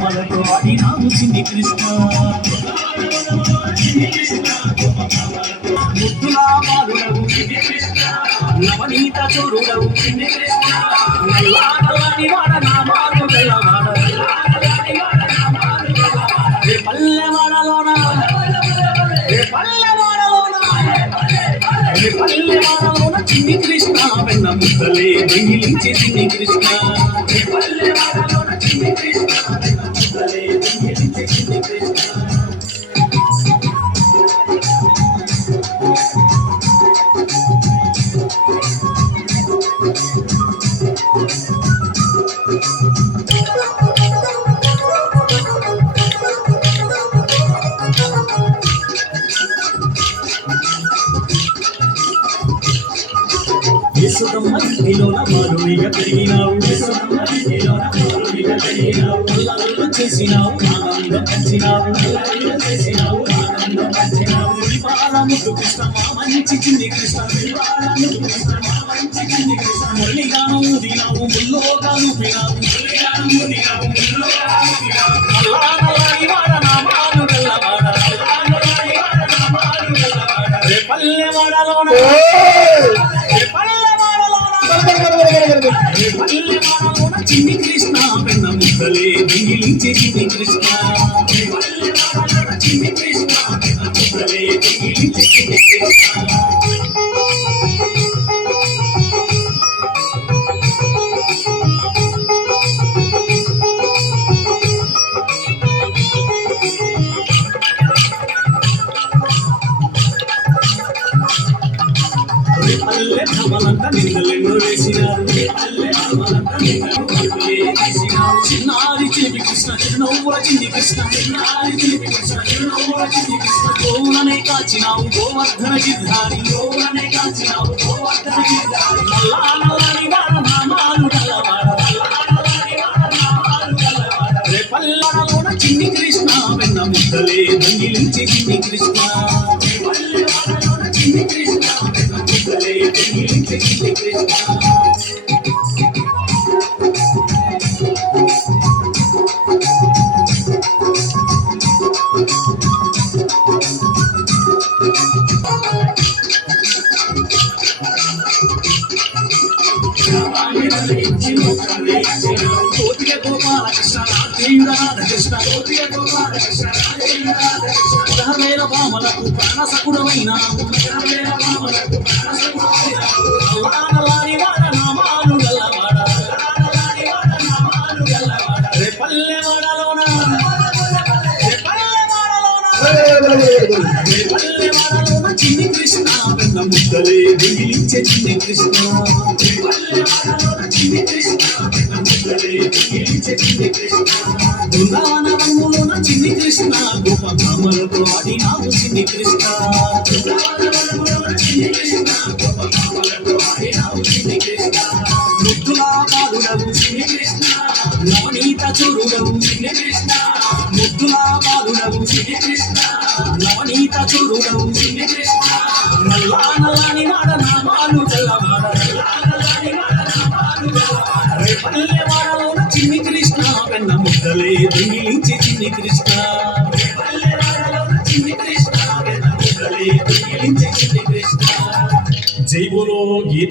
భామలతో ఆడినావు చిన్ని కృష్ణ ముద్దులా బాలుడవు నవనీత చోరుడవు నల్లాడలాని వాడ నామాలు గలవాడ పల్లెవాడలోన పల్లెవాడలోన చిన్ని కృష్ణ వెన్న ముద్దలే దొంగిలించే చిన్ని కృష్ణ పల్లెవాడలోన చిన్ని కృష్ణ వెన్న ముద్దలే దొంగిలించే చిన్ని కృష్ణ యశోదమ్మ ఇంటిలోన మారుడిగా పెరిగినావు యశోదమ్మ ఇంటిలోన మారుడిగా పెరిగినావు అల్లర్లు చేసినావు ఆనందం పంచినావు అల్లర్లు చేసినావు ఆనందం పంచినావు విపాల ముద్దు కృష్ణ మా మంచి చిన్ని కృష్ణ విపాల ముద్దు కృష్ణ మా మంచి చిన్ని కృష్ణ మురళిగాను ఊదినావు ముల్లోగాను పినావు మురళిగాను ఊదినావు ముల్లోగాను పినావు అల్లానల్లాని వాడ నామాలు గల్లవాడ అల్లానల్లాని వాడ నామాలు గల్లవాడ రే పల్లెవాడలోన పల్లెవాడలోన చిన్ని కృష్ణ వెన్న ముద్దలే దొంగిలించే చిన్ని కృష్ణ పల్లెవాడలోన చిన్ని కృష్ణ వెన్న ముద్దలే దొంగిలించే చిన్ని కృష్ణ పల్లె భ్రమలంతా నిందలెన్నో వేసినారు పల్లె భ్రమలంతా చిన్నారి చిలిపి కృష్ణ చిరునవ్వుల చిన్ని కృష్ణ చిన్నారి చిలిపి కృష్ణ చిరునవ్వుల చిన్ని కృష్ణ గోవులనే కాచినావు గోవర్ధన గిరిధారి గోవులనే కాచినావు గోవర్ధన గిరిధారి నల్లానల్లాని వాడ నామాలు గలవాడ నల్లానల్లాని వాడ నామాలు గలవాడ రే పల్లెలోన చిన్ని కృష్ణ వెన్న ముద్దలే దొంగిలించే చిన్ని కృష్ణ పల్లెవాడలోన చిన్ని కృష్ణ వెన్న ముద్దలే దొంగిలించే చిన్ని కృష్ణ కోటిక గోపాల కృష్ణ కృష్ణ కోటిక గోపాల కృష్ణ భామలకు ప్రాణసకుడమైన అల్లానల్లాని వాడ నామాలు గల్లవాడ రే పల్లెవాడలోన పల్లెవాడలోన చిన్ని కృష్ణ వెన్న ముద్దలే దొంగిలించే చిన్ని కృష్ణ పల్లెవాడలోన చిన్ని కృష్ణ వెన్న ముద్దలే దొంగిలించే చిన్ని కృష్ణ బృందావనవనములోన చిన్ని కృష్ణ గోప భామలతో ఆడినావు చిన్ని కృష్ణ బృందావనవనములోన చిన్ని కృష్ణ గోప భామలతో ఆడినావు చిన్ని కృష్ణ ముద్దులా బాలుడవు చిన్ని కృష్ణ నవనీత చోరుడవు చిన్ని కృష్ణ ముద్దులా బాలుడవు చిన్ని కృష్ణ నవనీత చోరుడవు చిన్ని కృష్ణ నల్లానల్లాని వాడ నామాలు గల్లవాడ నల్లానల్లాని వాడ నామాలు గల్లవాడ రే పల్లెవాడలోన చిన్ని కృష్ణ వెన్న ముద్దలే దొంగిలించే చిన్ని కృష్ణ పల్లెవాడలోన చిన్ని కృష్ణ వెన్న ముద్దలే దొంగిలించే చిన్ని కృష్ణ జై బోలో గీతా